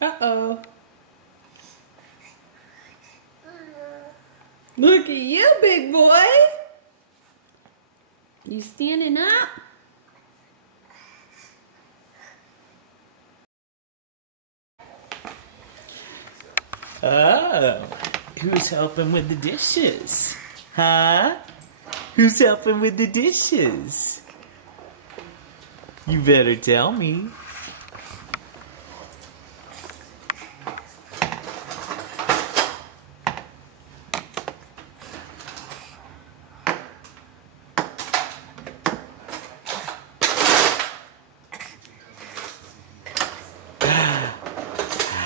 Uh-oh. Look at you, big boy. You standing up? Oh, who's helping with the dishes? Huh? Who's helping with the dishes? You better tell me.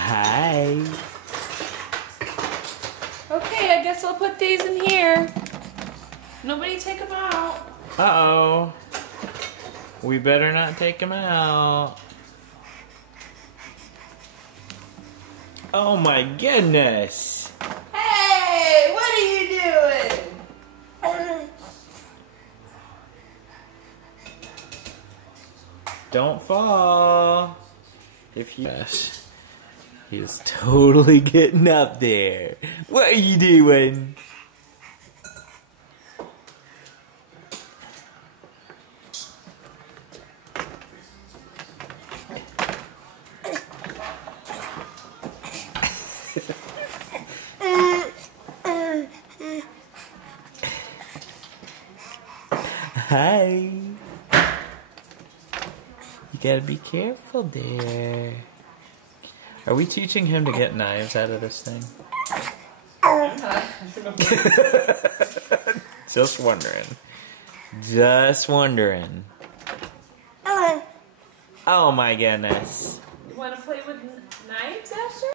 Hi. Okay, I guess I'll put these in here. Nobody take them out. Uh-oh. We better not take him out. Oh my goodness. Hey, what are you doing? Don't fall. If you... Yes. He is totally getting up there. What are you doing? Hi. You gotta be careful there. Are we teaching him to get knives out of this thing? Just wondering. Just wondering. Oh my goodness. You want to play with knives, Asher?